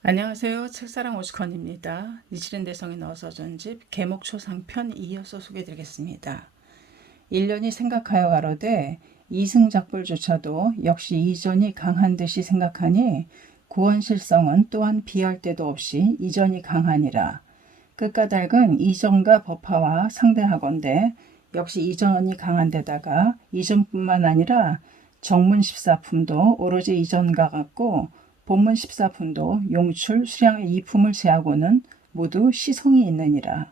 안녕하세요. 책사랑 오스컨입니다. 니치렌 대성이 넣어서 전집 계목초상편 이어서 소개드리겠습니다. 1년이 생각하여 가로되 이승작불조차도 역시 이전이 강한 듯이 생각하니 구원실성은 또한 비할 데도 없이 이전이 강하니라. 끝까닭은 이전과 법화와 상대하건대 역시 이전이 강한 데다가 이전뿐만 아니라 정문 14품도 오로지 이전과 같고 본문 14품도 용출 수량의 이품을 제하고는 모두 시성이 있느니라.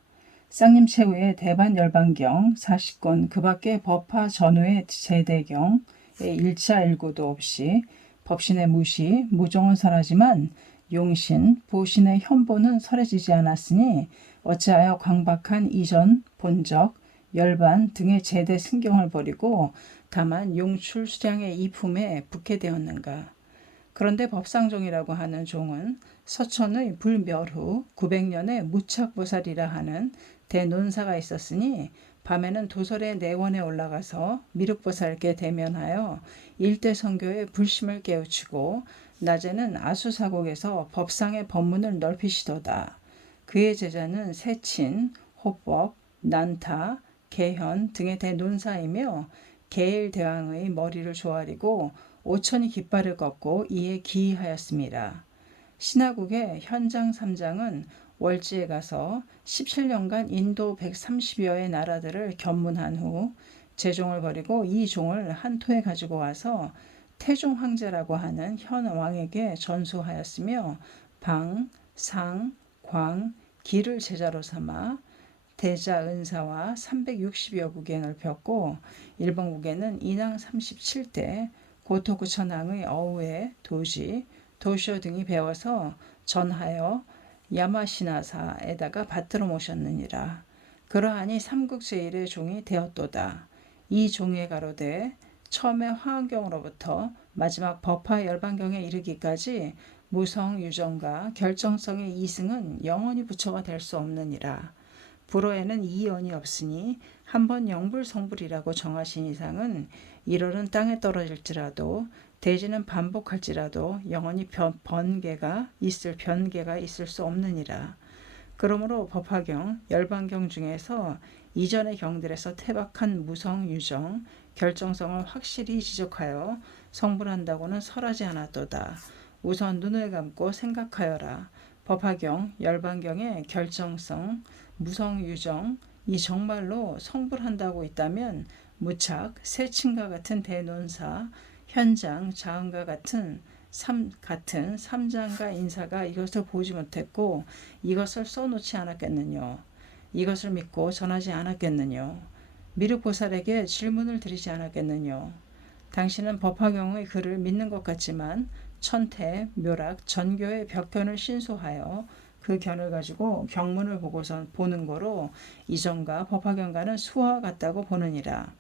쌍님 최후의 대반 열반경 40권 그 밖에 법화 전후의 제대경의 일차 일구도 없이 법신의 무시, 무종은 설하지만 용신, 보신의 현보는 설해지지 않았으니 어찌하여 광박한 이전, 본적, 열반 등의 제대 승경을 버리고 다만 용출 수량의 이품에 붙게 되었는가. 그런데 법상종이라고 하는 종은 서천의 불멸 후 900년에 무착보살이라 하는 대논사가 있었으니 밤에는 도설의 내원에 올라가서 미륵보살께 대면하여 일대 선교의 불심을 깨우치고 낮에는 아수사곡에서 법상의 법문을 넓히시도다. 그의 제자는 세친, 호법, 난타, 개현 등의 대논사이며 계일대왕의 머리를 조아리고 5천이 깃발을 꺾고 이에 기이하였습니다. 신화국의 현장 3장은 월지에 가서 17년간 인도 130여의 나라들을 견문한 후 제종을 버리고 이 종을 한토에 가지고 와서 태종 황제라고 하는 현 왕에게 전수하였으며 방, 상, 광, 기를 제자로 삼아 대자 은사와 360여 국에 넓혔고 일본국에는 인왕 37대 고토쿠 천황의 어우에 도시, 도쇼 등이 배워서 전하여 야마시나사에다가 받들어 모셨느니라. 그러하니 삼국 제1의 종이 되었도다. 이 종에 가로되 처음에 화엄경으로부터 마지막 법화 열반경에 이르기까지 무성 유정과 결정성의 이승은 영원히 부처가 될 수 없느니라. 불어에는 이언이 없으니 한번 영불성불이라고 정하신 이상은 1월은 땅에 떨어질지라도 대지는 반복할지라도 영원히 변개가 있을 수 없느니라. 그러므로 법화경, 열반경 중에서 이전의 경들에서 태박한 무성, 유정, 결정성을 확실히 지적하여 성불한다고는 설하지 않았도다. 우선 눈을 감고 생각하여라. 법화경, 열반경의 결정성, 무성, 유정, 이 정말로 성불한다고 있다면 무착, 세친과 같은 대논사, 현장, 자은과 같은 삼장과 인사가 이것을 보지 못했고 이것을 써놓지 않았겠느뇨. 이것을 믿고 전하지 않았겠느뇨. 미륵보살에게 질문을 드리지 않았겠느뇨. 당신은 법화경의 글을 믿는 것 같지만 천태, 묘락, 전교의 벽견을 신소하여 그 견을 가지고 경문을 보고선 보는 거로 이전과 법화경과는 수와 같다고 보느니라.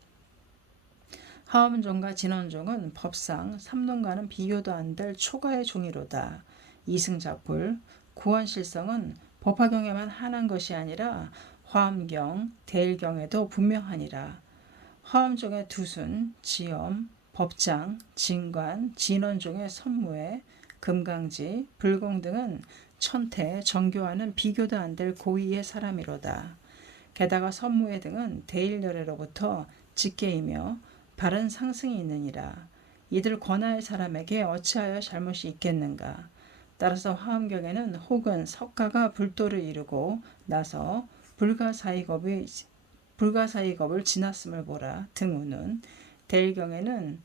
하엄종과 진원종은 법상 삼론과는 비교도 안 될 초가의 종이로다. 이승작불, 구원실성은 법화경에만 한한 것이 아니라 화엄경, 대일경에도 분명하니라. 화엄종의 두순, 지엄, 법장, 진관, 진원종의 선무회, 금강지, 불공 등은 천태, 정교와는 비교도 안 될 고위의 사람이로다. 게다가 선무회 등은 대일열애로부터 직계이며 바른 상승이 있느니라. 이들 권하의 사람에게 어찌하여 잘못이 있겠는가. 따라서 화엄경에는 혹은 석가가 불도를 이루고 나서 불가사의겁을 지났음을 보라 등우는 대일경에는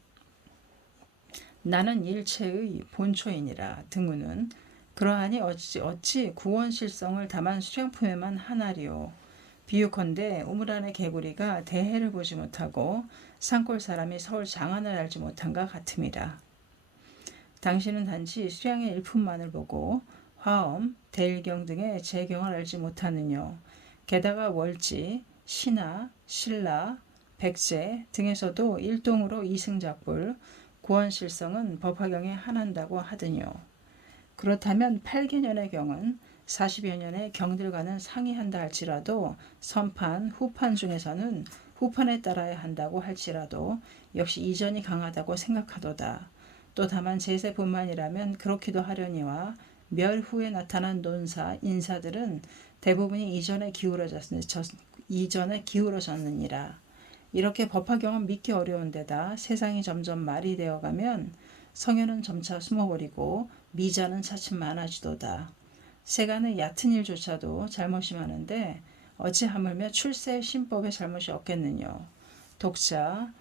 나는 일체의 본초이니라 등우는 그러하니 어찌 구원실성을 다만 수령품에만 하나리요. 비유컨대 우물 안의 개구리가 대해를 보지 못하고 산골 사람이 서울 장안을 알지 못한가 같음이라. 당신은 단지 수량의 일품만을 보고 화엄, 대일경 등의 재경을 알지 못하느뇨. 게다가 월지, 신하, 신라, 백제 등에서도 일동으로 이승작불, 구원실성은 법화경에 한한다고 하더뇨. 그렇다면 8개년의 경은 40여 년의 경들과는 상이한다 할지라도 선판, 후판 중에서는 후판에 따라야 한다고 할지라도 역시 이전이 강하다고 생각하도다. 또 다만 제세뿐만이라면 그렇기도 하려니와 멸 후에 나타난 논사, 인사들은 대부분이 이전에 기울어졌느니라. 이렇게 법화경은 믿기 어려운 데다 세상이 점점 말이 되어가면 성현은 점차 숨어버리고 미자는 차츰 많아지도다. 세간의 얕은 일조차도 잘못이 많은데 어찌 하물며 출세 신법의 잘못이 없겠느뇨. 독자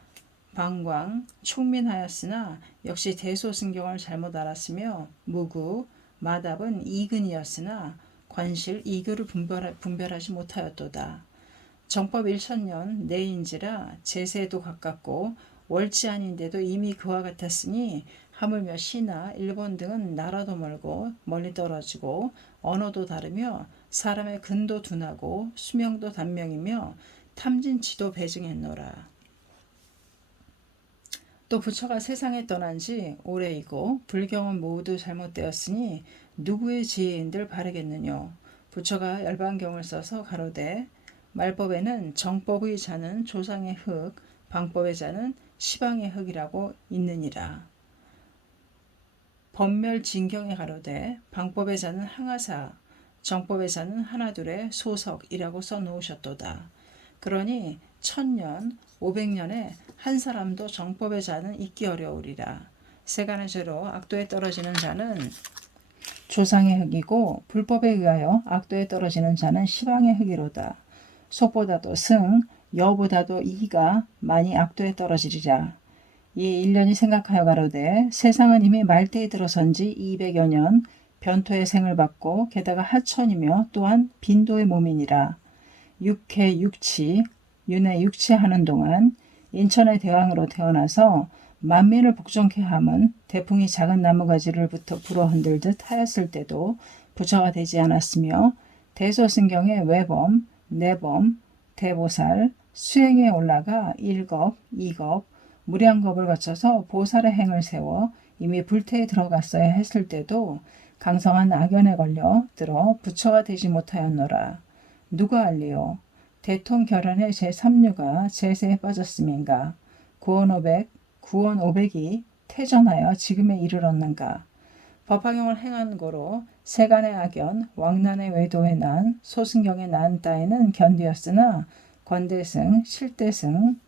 방광 총민하였으나 역시 대소승경을 잘못 알았으며 무구 마답은 이근이었으나 관실 이교를 분별하지 못하였도다. 정법 1000년 내인지라 제세에도 가깝고 월지 아닌데도 이미 그와 같았으니 하물며 시나 일본 등은 나라도 멀고 멀리 떨어지고 언어도 다르며 사람의 근도 둔하고 수명도 단명이며 탐진치도 배증했노라. 또 부처가 세상에 떠난 지 오래이고 불경은 모두 잘못되었으니 누구의 지혜인들 바르겠느뇨. 부처가 열반경을 써서 가로되 말법에는 정법의 자는 조상의 흙, 방법의 자는 시방의 흙이라고 있느니라. 법멸진경에 가로되 방법의 자는 항아사, 정법의 자는 하나둘의 소석이라고 써놓으셨도다. 그러니 1000년, 500년에 한 사람도 정법의 자는 있기 어려우리라. 세간의 죄로 악도에 떨어지는 자는 조상의 흙이고 불법에 의하여 악도에 떨어지는 자는 시방의 흙이로다. 속보다도 승, 여보다도 이가 많이 악도에 떨어지리라. 이 일련이 생각하여 가로되 세상은 이미 말대에 들어선 지 200여 년 변토의 생을 받고 게다가 하천이며 또한 빈도의 몸이니라. 육해 육치, 윤회 육치하는 동안 인천의 대왕으로 태어나서 만민을 복종케 함은 대풍이 작은 나무가지를 불어 흔들듯 하였을 때도 부처가 되지 않았으며 대소승경의 외범, 내범, 대보살, 수행에 올라가 1겁, 2겁, 무량겁을 거쳐서 보살의 행을 세워 이미 불태에 들어갔어야 했을 때도 강성한 악연에 걸려 들어 부처가 되지 못하였노라. 누가 알리요? 대통결연의 제3류가 제세에 빠졌음인가? 구원 500이 태전하여 지금에 이르렀는가? 법화경을 행한 고로 세간의 악연, 왕난의 외도의 난, 소승경의 난 따위는 견디었으나 권대승, 실대승,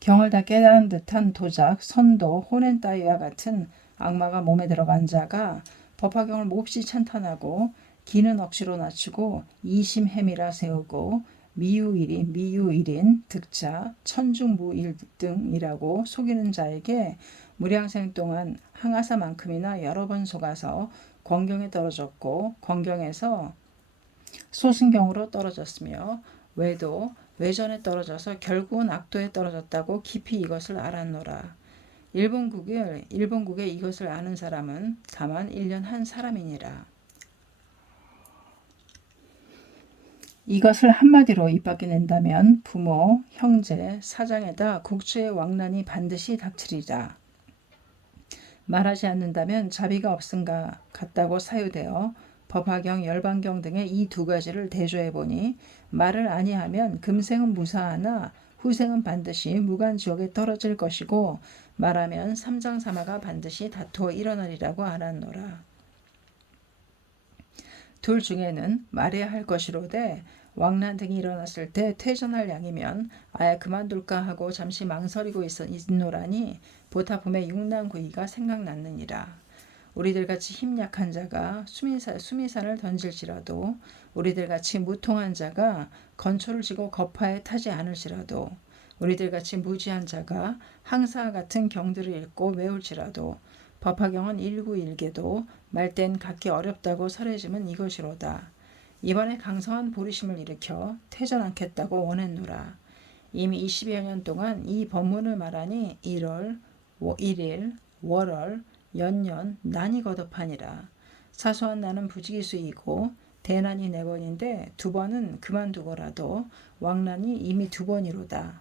경을 다 깨달은 듯한 도작, 선도, 혼엔 따위와 같은 악마가 몸에 들어간 자가 법화경을 몹시 찬탄하고 기는 억지로 낮추고 이심해미라 세우고 미유일인, 득자, 천중무일 등이라고 속이는 자에게 무량생 동안 항아사만큼이나 여러 번 속아서 권경에 떨어졌고 권경에서 소승경으로 떨어졌으며 외전에 떨어져서 결국은 악도에 떨어졌다고 깊이 이것을 알았노라. 일본국에 이것을 아는 사람은 다만 1년 한 사람이니라. 이것을 한마디로 입 밖에 낸다면 부모, 형제, 사장에다 국주의 왕난이 반드시 닥치리라. 말하지 않는다면 자비가 없은가 같다고 사유되어 법화경, 열반경 등의 이 두 가지를 대조해보니 말을 아니하면 금생은 무사하나 후생은 반드시 무간지옥에 떨어질 것이고 말하면 삼장사마가 반드시 다투어 일어나리라고 알았노라. 둘 중에는 말해야 할 것이로되 왕난 등이 일어났을 때 퇴전할 양이면 아예 그만둘까 하고 잠시 망설이고 있노라니 보타품의 육난구이가 생각났느니라. 우리들같이 힘 약한 자가 수미산을 던질지라도 우리들같이 무통한 자가 건초를 쥐고 거파에 타지 않을지라도 우리들같이 무지한 자가 항사와 같은 경들을 읽고 외울지라도 법화경은 일구일개도 말땐 갖기 어렵다고 설해짐은 이것이로다. 이번에 강성한 보리심을 일으켜 퇴전 않겠다고 원했노라. 이미 20여 년 동안 이 법문을 말하니 1월, 1일, 월월, 연년, 난이 거듭하니라. 사소한 난은 부지기수이고 대난이 4번인데 2번은 그만두고라도 왕난이 이미 2번이로다.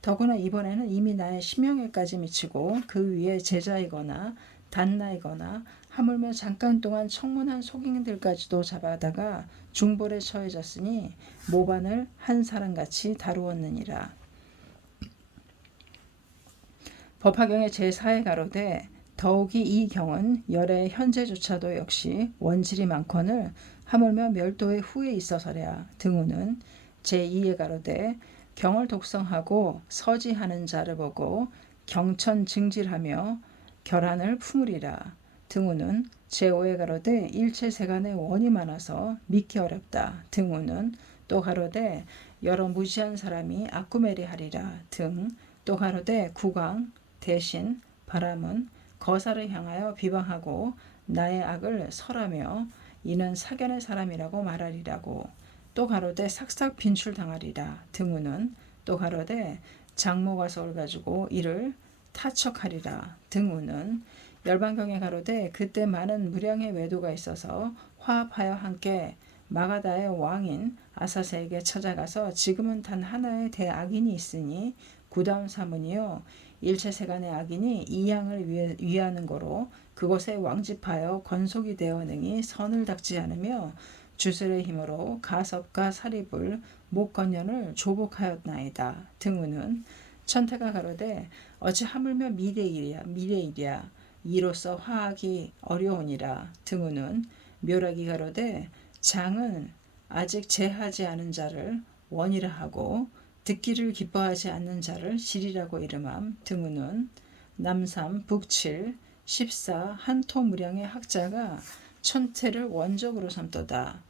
더구나 이번에는 이미 나의 심형에까지 미치고 그 위에 제자이거나 단나이거나 하물며 잠깐 동안 청문한 속인들까지도 잡아다가 중벌에 처해졌으니 모반을 한 사람같이 다루었느니라. 법화경의 제4에 가로되 더욱이 이 경은 열의 현재조차도 역시 원질이 많거늘 하물며 멸도의 후에 있어서랴. 등우는 제2의 가로되 경을 독성하고 서지하는 자를 보고 경천증질하며 결한을 품으리라. 등우는 제5의 가로되 일체세간에 원이 많아서 믿기 어렵다. 등우는 또 가로되 여러 무지한 사람이 악구매리 하리라. 등 또 가로되 국왕 대신 바람은 거사를 향하여 비방하고 나의 악을 설하며 이는 사견의 사람이라고 말하리라고. 또 가로되 삭삭 빈출당하리라. 등우는 또 가로되 장모가 서울 가지고 이를 타척하리라. 등우는 열반경에 가로되 그때 많은 무량의 외도가 있어서 화합하여 함께 마가다의 왕인 아사세에게 찾아가서 지금은 단 하나의 대악인이 있으니 구다운 사문이요 일체세간의 악인이 이 양을 위하는 거로 그곳에 왕집하여 건속이 되어 능히 선을 닦지 않으며 주술의 힘으로 가섭과 사립을 목건년을 조복하였나이다. 등우는 천태가 가로되 어찌 하물며 미래일이야 이로써 화하기 어려우니라. 등우는 묘락이 가로되 장은 아직 제하지 않은 자를 원이라 하고 듣기를 기뻐하지 않는 자를 질이라고 이름함. 등우는 남삼 북칠 14 한토 무량의 학자가 천태를 원적으로 삼도다.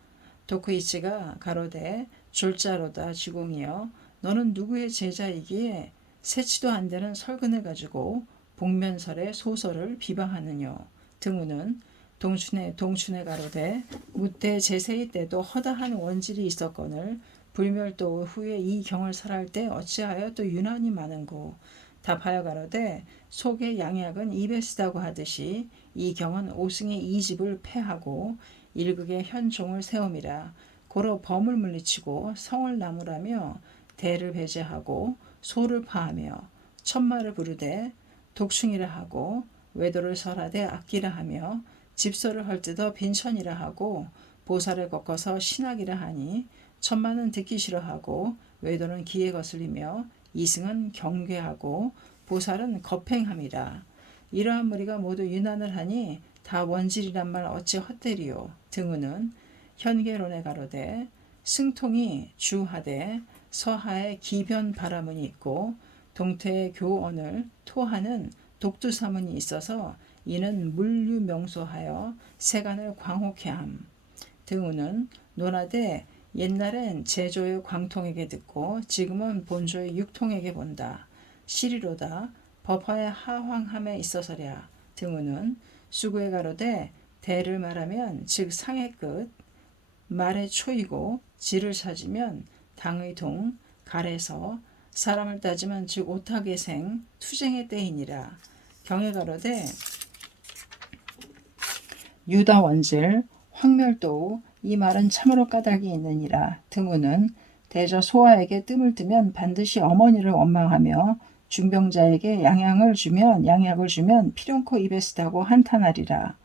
도쿠이치가 가로되 졸자로다 지공이여 너는 누구의 제자이기에 세치도 안 되는 설근을 가지고 복면설의 소설을 비방하느뇨. 등우는 동춘에 가로되 무때 제세의 때도 허다한 원질이 있었거늘 불멸도 후에 이 경을 설할 때 어찌하여 또 유난히 많은고. 답하여 가로되 속의 양약은 입에 쓰다고 하듯이 이 경은 오승의 이집을 패하고 일극의 현종을 세움이라. 고로 범을 물리치고 성을 나무라며 대를 배제하고 소를 파하며 천마를 부르되 독충이라 하고 외도를 설하되 악기라 하며 집소를 헐뜯어 빈천이라 하고 보살을 꺾어서 신학이라 하니 천마는 듣기 싫어하고 외도는 귀에 거슬리며 이승은 경괴하고 보살은 겁행함이라. 이러한 무리가 모두 유난을 하니 다 원질이란 말 어찌 헛되리요. 등우는 현계론에 가로되 승통이 주하되 서하에 기변 바라문이 있고 동태의 교언을 토하는 독두사문이 있어서 이는 물류명소하여 세간을 광혹해 함. 등우는 논하되 옛날엔 제조의 광통에게 듣고 지금은 본조의 육통에게 본다. 시리로다 법화의 하황함에 있어서랴. 등우는 수구에 가로되 대를 말하면 즉 상의 끝 말의 초이고 지를 찾으면 당의 동 갈에서 사람을 따지면 즉 오탁의 생 투쟁의 때이니라. 경에 가로되 유다 원질 황멸도 이 말은 참으로 까닭이 있느니라. 등우는 대저 소아에게 뜸을 뜨면 반드시 어머니를 원망하며 중병자에게 양약을 주면 필연코 입에 쓰다고 한탄하리라.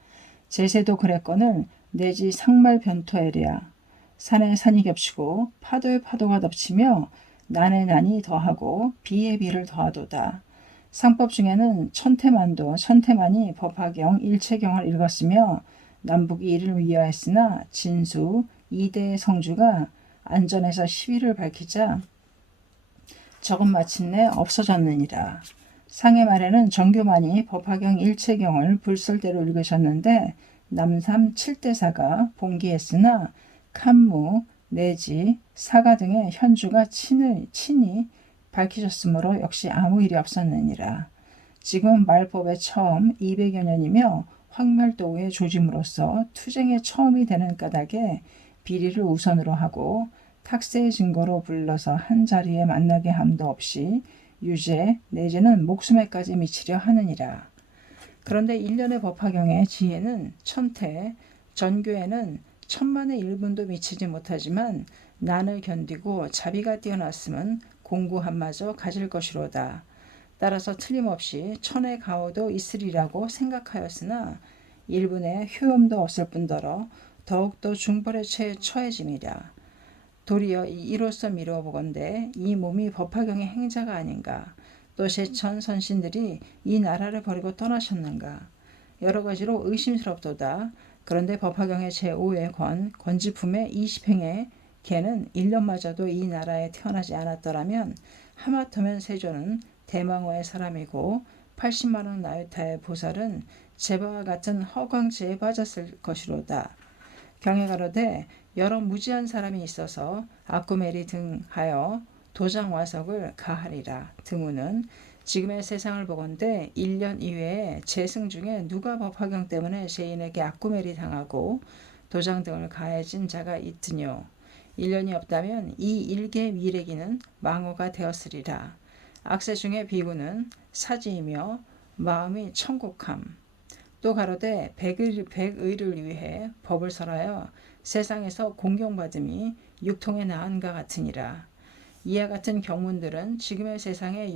제세도 그랬거늘 내지 상말 변토에랴. 산에 산이 겹치고 파도에 파도가 덮치며 난에 난이 더하고 비에 비를 더하도다. 상법 중에는 천태만이 법화경 일체경을 읽었으며 남북이 이를 위하였으나 진수 이대의 성주가 안전에서 시위를 밝히자 저건 마침내 없어졌느니라. 상의 말에는 정교만이 법화경 일체경을 불설대로 읽으셨는데 남삼 7대사가 봉기했으나 칸무 내지 사가 등의 현주가 친히 밝히셨으므로 역시 아무 일이 없었느니라. 지금 말법의 처음 200여 년이며 황멸도의 조짐으로써 투쟁의 처음이 되는 까닭에 비리를 우선으로 하고 탁세의 증거로 불러서 한 자리에 만나게 함도 없이 유죄 내지는 목숨에까지 미치려 하느니라. 그런데 일련의 법화경의 지혜는 천태, 전교에는 천만의 1분도 미치지 못하지만 난을 견디고 자비가 뛰어났으면 공구한마저 가질 것이로다. 따라서 틀림없이 천의 가호도 있으리라고 생각하였으나 일분의 효험도 없을 뿐더러 더욱더 중벌에 처해짐이랴. 도리어 이로써 미루어 보건대 이 몸이 법화경의 행자가 아닌가. 또 제천 선신들이 이 나라를 버리고 떠나셨는가. 여러 가지로 의심스럽도다. 그런데 법화경의 제5의 건지품의 20행의 개는 1년마저도 이 나라에 태어나지 않았더라면 하마터면 세조는 대망호의 사람이고 80만원 나유타의 보살은 제바와 같은 허광지에 빠졌을 것이로다. 경에 가로되 여러 무지한 사람이 있어서 아꾸메리 등하여 도장 와석을 가하리라. 등우는 지금의 세상을 보건대 1년 이외에 재승 중에 누가 법화경 때문에 죄인에게 아꾸메리 당하고 도장 등을 가해진 자가 있으뇨. 1년이 없다면 이 일개 미래기는 망호가 되었으리라. 악세 중에 비구는 사지이며 마음이 천국함. 또 가로되 백의를 위해 법을 설하여 세상에서 공경받음이 육통에 나은가 같으니라. 이와 같은 경문들은 지금의 세상의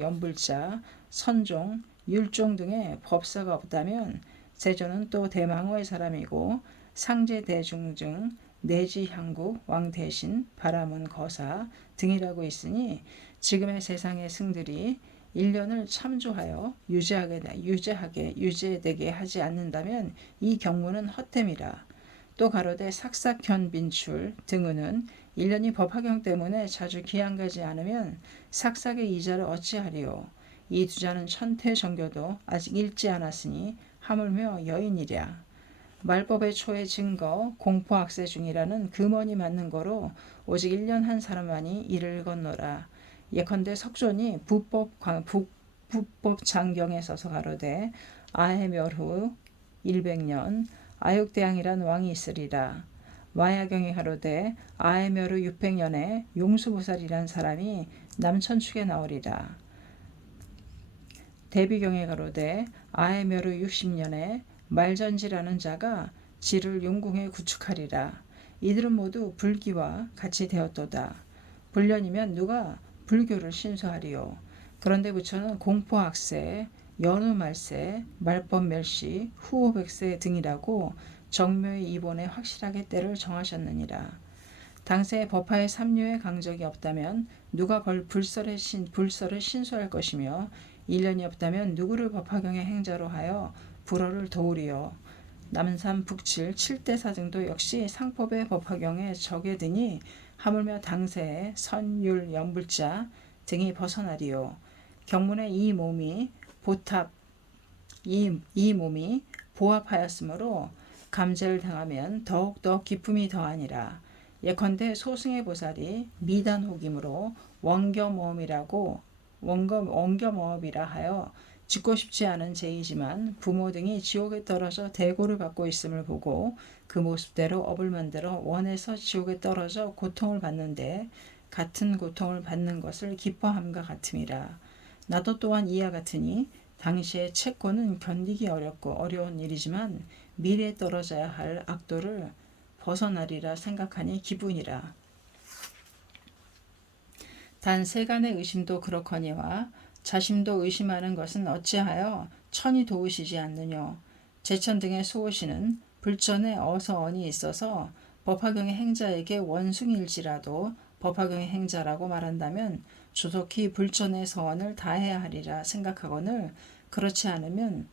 연불자, 선종, 율종 등의 법사가 없다면 세조는 또 대망호의 사람이고 상제대중 중 내지향국, 왕대신, 바라문 거사 등이라고 있으니 지금의 세상의 승들이 1년을 참조하여 유죄되게 하지 않는다면 이 경문은 헛됨이라. 또 가로되 삭삭현 빈출 등은은 1년이 법화경 때문에 자주 기한 가지 않으면 삭삭의 이자를 어찌하리요. 이 두 자는 천태정교도 아직 읽지 않았으니 하물며 여인이랴. 말법의 초의 증거 공포학세 중이라는 금원이 맞는 거로 오직 1년 한 사람만이 이를 건노라. 예컨대 석존이 부법 장경에 서서 가로되 아해멸후 100년 아육대왕이란 왕이 있으리라. 마야경에 가로되 아해멸후 600년에 용수보살이란 사람이 남천축에 나오리라. 대비경에 가로되 아해멸후 60년에 말전지라는 자가 지를 용궁에 구축하리라. 이들은 모두 불기와 같이 되었도다. 불년이면 누가 불교를 신수하리요. 그런데 부처는 공포학세, 연우말세, 말법멸시, 후호백세 등이라고 정묘의 이본에 확실하게 때를 정하셨느니라. 당시에 법화의 삼류의 강적이 없다면 누가 불설을 신수할 것이며 1년이 없다면 누구를 법화경의 행자로 하여 불어를 도우리요. 남산 북칠 7대사 등도 역시 상법의 법화경에 적에 드니 하물며 당세의 선율 연불자 등이 벗어나리요. 경문의 이 몸이 보합하였으므로 감제를 당하면 더욱더 기쁨이 더하니라. 예컨대 소승의 보살이 미단혹임으로 원겸어업이라 하여 짓고 싶지 않은 죄이지만 부모 등이 지옥에 떨어져 대고를 받고 있음을 보고 그 모습대로 업을 만들어 원해서 지옥에 떨어져 고통을 받는데 같은 고통을 받는 것을 기뻐함과 같음이라. 나도 또한 이와 같으니 당시의 채권은 견디기 어려운 일이지만 미래에 떨어져야 할 악도를 벗어나리라 생각하니 기분이라. 단 세간의 의심도 그렇거니와 자심도 의심하는 것은 어찌하여 천이 도우시지 않느뇨. 제천 등의 수호시는 불전에 어서언이 있어서 법화경의 행자에게 원숭일지라도 법화경의 행자라고 말한다면 조속히 불전의 서원을 다해야 하리라 생각하거늘 그렇지 않으면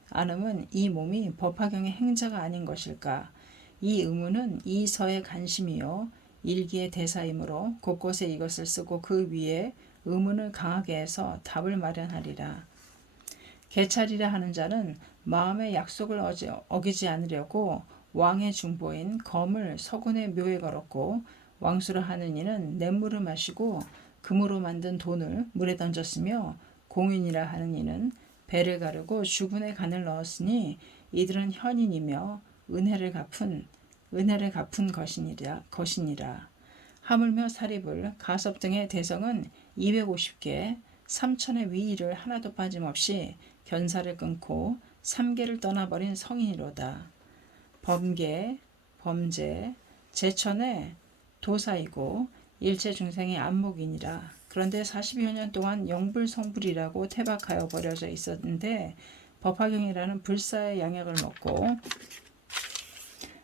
이 몸이 법화경의 행자가 아닌 것일까. 이 의문은 이 서의 관심이요 일기의 대사이므로 곳곳에 이것을 쓰고 그 위에 의문을 강하게 해서 답을 마련하리라. 개찰이라 하는 자는 마음의 약속을 어기지 않으려고 왕의 중보인 검을 서군의 묘에 걸었고 왕수를 하는 이는 냇물을 마시고 금으로 만든 돈을 물에 던졌으며 공인이라 하는 이는 배를 가르고 주군에 간을 넣었으니 이들은 현인이며 은혜를 갚은 것이니라. 하물며 사리불, 가섭 등의 대성은 250개, 3천의 위의를 하나도 빠짐없이 견사를 끊고 3계를 떠나버린 성인이로다. 범계, 범죄, 제천의 도사이고 일체 중생의 안목이니라. 그런데 40여 년 동안 영불성불이라고 태박하여 버려져 있었는데 법화경이라는 불사의 양약을 먹고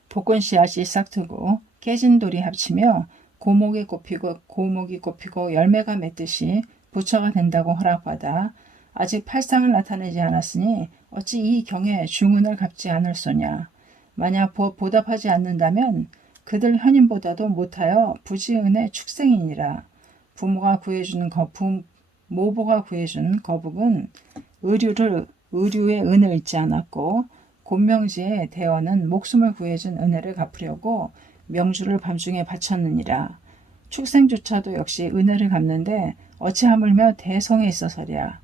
복권 씨앗이 싹트고 깨진 돌이 합치며 고목이 꼽히고 열매가 맺듯이 부처가 된다고 허락받아 아직 팔상을 나타내지 않았으니 어찌 이 경에 중운을 갚지 않을소냐. 만약 보답하지 않는다면 그들 현인보다도 못하여 부지은의 축생이니라. 모보가 구해준 거북은 의류의 은을 잊지 않았고 곤명지의 대원은 목숨을 구해준 은혜를 갚으려고 명주를 밤중에 바쳤느니라. 축생조차도 역시 은혜를 갚는데 어찌 하물며 대성에 있어서랴.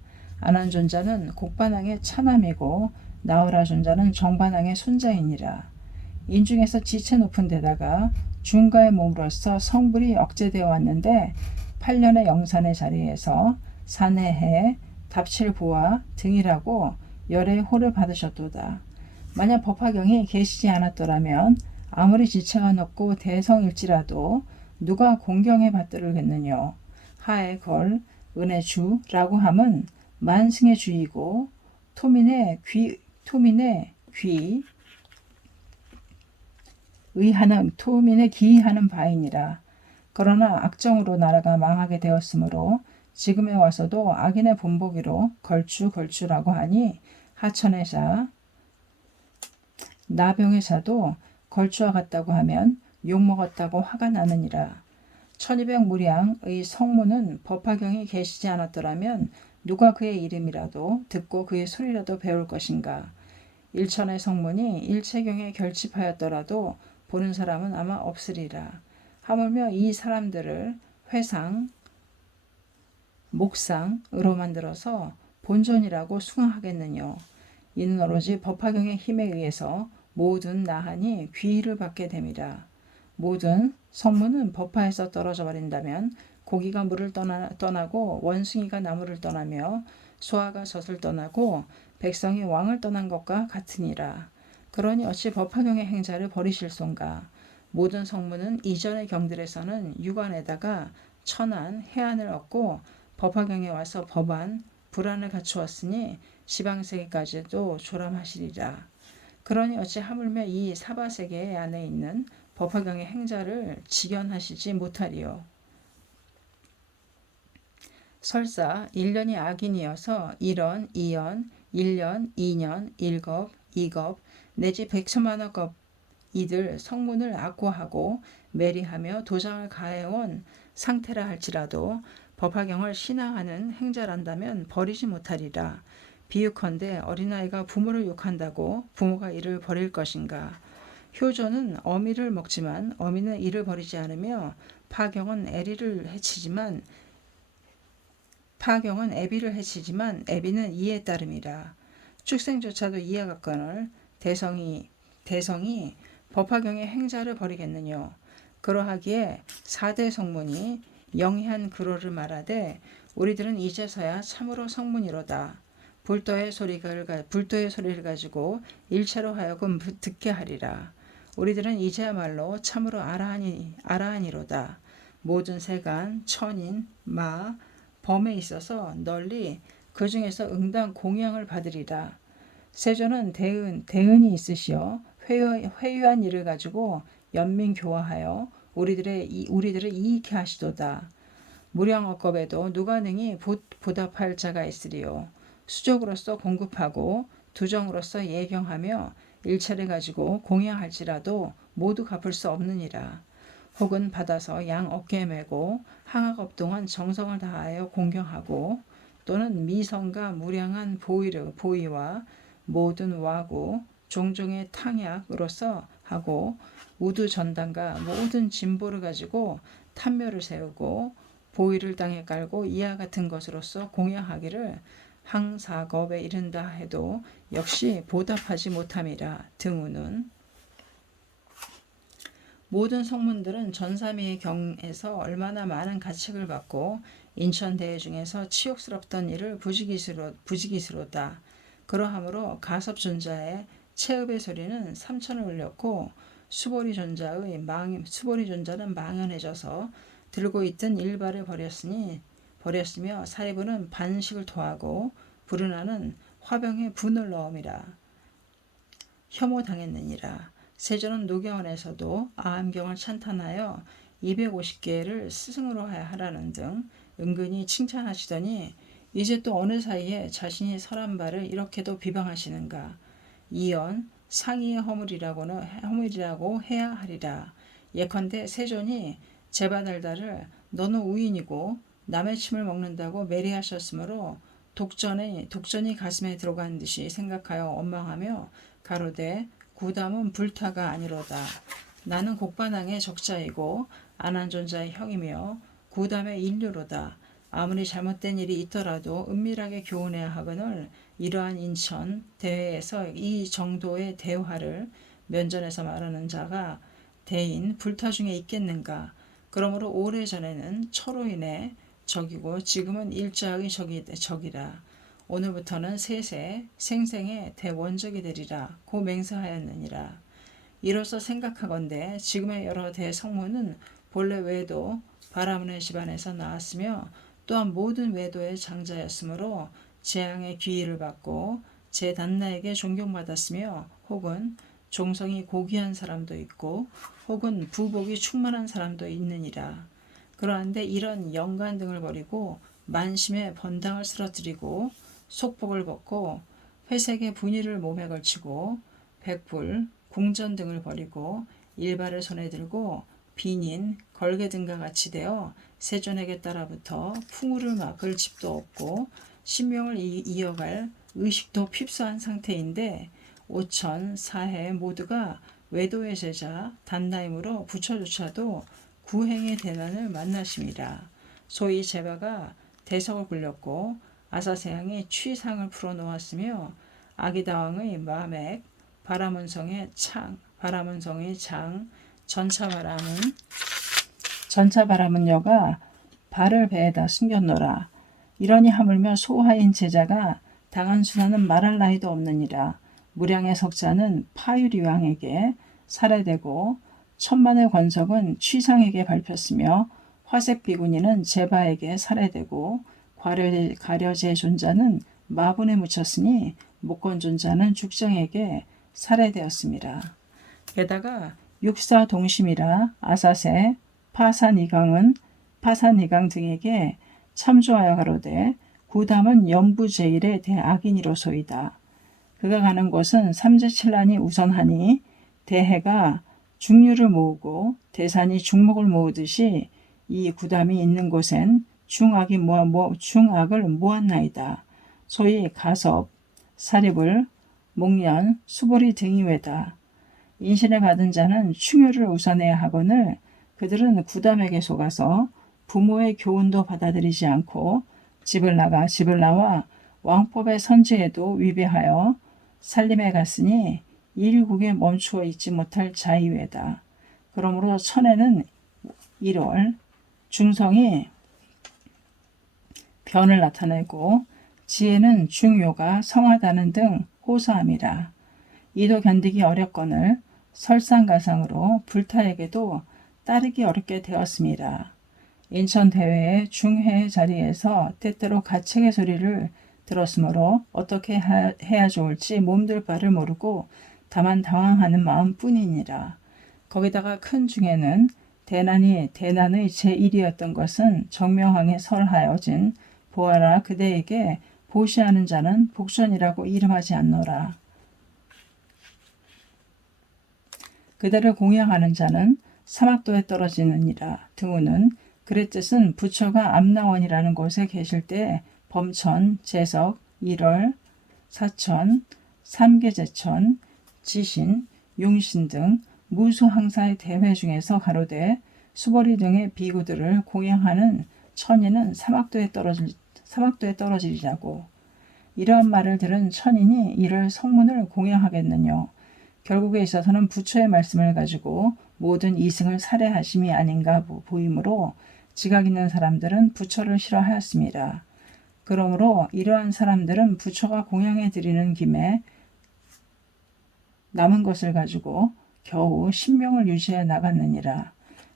아난존자는 곡반왕의 차남이고 나우라 존자는 정반왕의 손자이니라. 인중에서 지체 높은 데다가 중가의 몸으로서 성불이 억제되어 왔는데 8년의 영산의 자리에서 산해해 답칠보아 등이라고 열의 호를 받으셨도다. 만약 법화경이 계시지 않았더라면 아무리 지체가 높고 대성일지라도 누가 공경에 받들겠느뇨. 하에 걸 은혜주라고 함은 만승의 주이고 토민의 기이하는 바이니라. 그러나 악정으로 나라가 망하게 되었으므로 지금에 와서도 악인의 본보기로 걸추라고 하니 하천의 자 나병의 자도 걸추와 같다고 하면 욕먹었다고 화가 나느니라. 1200무량의 성문은 법화경이 계시지 않았더라면 누가 그의 이름이라도 듣고 그의 소리라도 배울 것인가. 일천의 성문이 일체경에 결집하였더라도 보는 사람은 아마 없으리라. 하물며 이 사람들을 회상, 목상으로 만들어서 본전이라고 숭하하겠느뇨. 이는 오로지 법화경의 힘에 의해서 모든 나한이 귀의를 받게 됨이라. 모든 성문은 법화에서 떨어져 버린다면 고기가 물을 떠나고 원숭이가 나무를 떠나며 소아가 젖을 떠나고 백성이 왕을 떠난 것과 같으니라. 그러니 어찌 법화경의 행자를 버리실손가. 모든 성문은 이전의 경들에서는 유관에다가 천안, 해안을 얻고 법화경에 와서 법안, 불안을 갖추었으니 시방세계까지도 조람하시리라. 그러니 어찌 하물며 이 사바세계 안에 있는 법화경의 행자를 직연하시지 못하리요. 설사 1년이 악인이어서 1원, 2연, 1년, 2년, 1겁, 2겁, 내지 100천만억겁 이들 성문을 악고하고 매리하며 도장을 가해온 상태라 할지라도 법화경을 신앙하는 행자란다면 버리지 못하리라. 비유컨대 어린아이가 부모를 욕한다고 부모가 이를 버릴 것인가. 효조는 어미를 먹지만 어미는 이를 버리지 않으며 파경은 애비를 해치지만 애비는 이에 따름이라. 축생조차도 이에 갖거늘 대성이 법화경의 행자를 버리겠느뇨. 그러하기에 4대 성문이 영희한 그로를 말하되 우리들은 이제서야 참으로 성문이로다. 불도의 소리를 가지고 일체로 하여금 듣게 하리라. 우리들은 이제야말로 참으로 아라하니로다. 모든 세간, 천인, 마, 범에 있어서 널리 그 중에서 응당 공양을 받으리라. 세조는 대은이 있으시어 회유한 일을 가지고 연민교화하여 우리들을 이익해 하시도다. 무량억겁에도 누가 능히 보답할 자가 있으리요. 수족으로서 공급하고 두정으로서 예경하며 일체를 가지고 공양할지라도 모두 갚을 수 없느니라. 혹은 받아서 양 어깨에 메고 항악업 동안 정성을 다하여 공경하고 또는 미성과 무량한 보위와 모든 와구 종종의 탕약으로서 하고 우두 전당과 모든 진보를 가지고 탐묘를 세우고 보위를 땅에 깔고 이와 같은 것으로서 공양하기를 항사겁에 이른다 해도 역시 보답하지 못함이라. 등우는 모든 성문들은 전사미의 경에서 얼마나 많은 가책을 받고 인천대회 중에서 치욕스럽던 일을 부지기스로다. 그러하므로 가섭존자의 체읍의 소리는 삼천을 울렸고 수보리 존자는 망연해져서 들고 있던 일발을 버렸으며 사리부는 반식을 토하고 부르나는 화병에 분을 넣음이라. 혐오당했느니라. 세조는 노경원에서도 아함경을 찬탄하여 250개를 스승으로 하라는 등 은근히 칭찬하시더니 이제 또 어느 사이에 자신이 설한 바를 이렇게도 비방하시는가. 이연 상의의 허물이라고 해야 하리라. 예컨대 세존이 제바달다를 너는 우인이고 남의 침을 먹는다고 매리하셨으므로 독전이 가슴에 들어간 듯이 생각하여 원망하며 가로되 구담은 불타가 아니로다. 나는 곡반항의 적자이고 안한존자의 형이며 구담의 인류로다. 아무리 잘못된 일이 있더라도 은밀하게 교훈해야 하거늘 이러한 인천 대회에서 이 정도의 대화를 면전에서 말하는 자가 대인 불타 중에 있겠는가. 그러므로 오래전에는 철호인의 적이고 지금은 일자의 적이라. 오늘부터는 세세 생생의 대원적이 되리라 고 맹세하였느니라. 이로써 생각하건대 지금의 여러 대성문은 본래 외도 바라문의 집안에서 나왔으며 또한 모든 외도의 장자였으므로 재앙의 귀의를 받고 제단나에게 존경받았으며 혹은 종성이 고귀한 사람도 있고 혹은 부복이 충만한 사람도 있느니라. 그러한데 이런 영관 등을 버리고 만심의 번당을 쓰러뜨리고 속복을 벗고 회색의 분의를 몸에 걸치고 백불, 궁전 등을 버리고 일발을 손에 들고 빈인, 걸개 등과 같이 되어 세존에게 따라붙어 풍우를 막을 집도 없고 신명을 이어갈 의식도 핍소한 상태인데 오천, 사해 모두가 외도의 제자 단나임으로 부처조차도 구행의 대난을 만나심이라. 소위 제바가 대석을 굴렸고 아사세양이 취상을 풀어놓았으며 아기다왕의 마맥, 바라문성의 장, 전차바람은 여가 발을 배에다 숨겼노라. 이러니 하물며 소하인 제자가 당한 수사는 말할 나위도 없느니라. 무량의 석자는 파유리왕에게 살해되고 천만의 권석은 취상에게 밟혔으며 화색 비구니는 제바에게 살해되고 가려제 존자는 마분에 묻혔으니 목건 존자는 죽정에게 살해되었습니다. 게다가 육사 동심이라 아사세, 파산이강 등에게 참조하여 가로되 구담은 연부제일의 대악인이로소이다. 그가 가는 곳은 삼재칠란이 우선하니 대해가 중류를 모으고 대산이 중목을 모으듯이 이 구담이 있는 곳엔 중악을 모았나이다. 소위 가섭, 사립을, 목련, 수보리 등이 외다. 인신을 받은 자는 충효를 우선해야 하거늘 그들은 구담에게 속아서 부모의 교훈도 받아들이지 않고 집을 나와 왕법의 선지에도 위배하여 살림에 갔으니 일국에 멈추어 있지 못할 자의외다. 그러므로 천에는 1월 중성이 변을 나타내고 지혜는 중요가 성하다는 등 호소함이라. 이도 견디기 어렵거늘 설상가상으로 불타에게도 따르기 어렵게 되었습니다. 인천 대회의 중회 자리에서 때때로 가책의 소리를 들었으므로 어떻게 해야 좋을지 몸둘 바를 모르고 다만 당황하는 마음뿐이니라. 거기다가 큰 중에는 대난의 제1이었던 것은 정명왕에 설하여진 보아라 그대에게 보시하는 자는 복선이라고 이름하지 않노라. 그대를 공양하는 자는 사막도에 떨어지느니라. 등우는 그랬뜻은 부처가 암나원이라는 곳에 계실 때 범천, 재석, 일월, 사천, 삼계제천, 지신, 용신 등 무수항사의 대회 중에서 가로되 수보리 등의 비구들을 공양하는 천인은 사막도에 떨어지리라고. 이러한 말을 들은 천인이 이를 성문을 공양하겠느뇨. 결국에 있어서는 부처의 말씀을 가지고 모든 이승을 살해하심이 아닌가 보이므로 지각 있는 사람들은 부처를 싫어하였습니다. 그러므로 이러한 사람들은 부처가 공양해 드리는 김에 남은 것을 가지고 겨우 신명을 유지해 나갔느니라.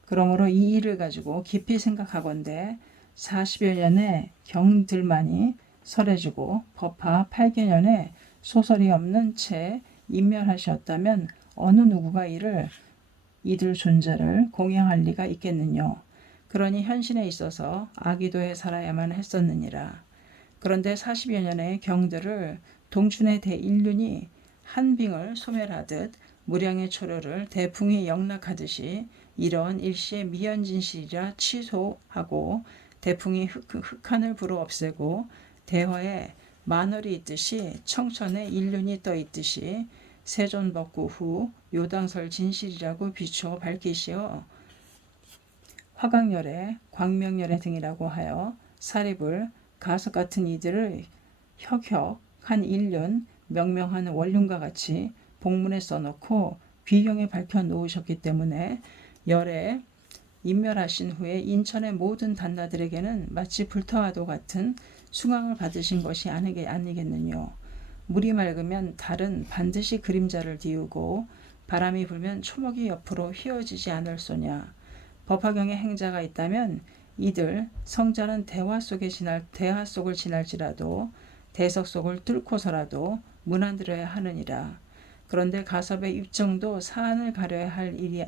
그러므로 이 일을 가지고 깊이 생각하건대 40여 년의 경들만이 설해지고 법화 8개년에 소설이 없는 채 인멸하셨다면 어느 누구가 이들 존재를 공양할 리가 있겠느뇨. 그러니 현신에 있어서 아기도에 살아야만 했었느니라. 그런데 40여 년의 경들을 동춘의 대인륜이 한빙을 소멸하듯 무량의 초려를 대풍이 영락하듯이 이런 일시의 미연진실이라 취소하고 대풍이 흑한을 불어 없애고 대화에 만월이 있듯이 청천에 인륜이 떠 있듯이 세존법구 후 요당설 진실이라고 비추어 밝히시어 화강열애, 광명열애 등이라고 하여 사립을 가석 같은 이들을 혁혁한 인륜, 명명한 원륜과 같이 복문에 써놓고 비경에 밝혀 놓으셨기 때문에 열에 인멸하신 후에 인천의 모든 단나들에게는 마치 불타와도 같은 숭앙을 받으신 것이 아니겠느뇨. 물이 맑으면 달은 반드시 그림자를 띄우고 바람이 불면 초목이 옆으로 휘어지지 않을 소냐. 법화경에 행자가 있다면 이들 성자는 대화 속을 지날지라도 대석 속을 뚫고서라도 문안들어야 하느니라. 그런데 가섭의 입정도 사안을 가려야 할 일이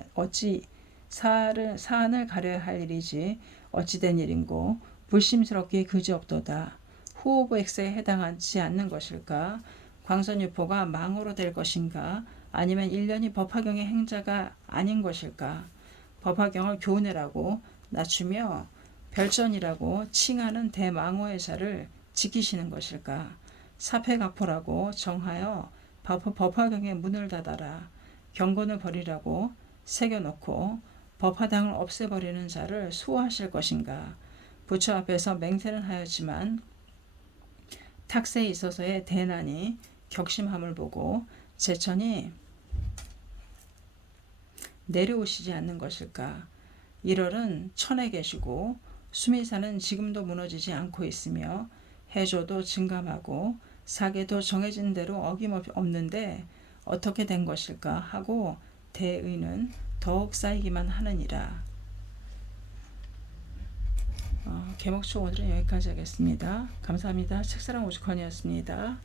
사안을 가려야 할 일이지 어찌된 일인고 불심스럽게 그지없도다. 후오브 X에 해당하지 않는 것일까? 광선유포가 망호로 될 것인가? 아니면 일련이 법화경의 행자가 아닌 것일까? 법화경을 교내라고 낮추며 별전이라고 칭하는 대망호의 자를 지키시는 것일까? 사패가포라고 정하여 법화경의 문을 닫아라. 경건을 버리라고 새겨놓고 법화당을 없애버리는 자를 수호하실 것인가? 부처 앞에서 맹세는 하였지만 탁세에 있어서의 대난이 격심함을 보고 제천이 내려오시지 않는 것일까? 1월은 천에 계시고 수미산은 지금도 무너지지 않고 있으며 해조도 증감하고 사계도 정해진 대로 어김없는데 어떻게 된 것일까 하고 대의는 더욱 쌓이기만 하느니라. 개목초 오늘은 여기까지 하겠습니다. 감사합니다. 책사랑 오죽헌이었습니다.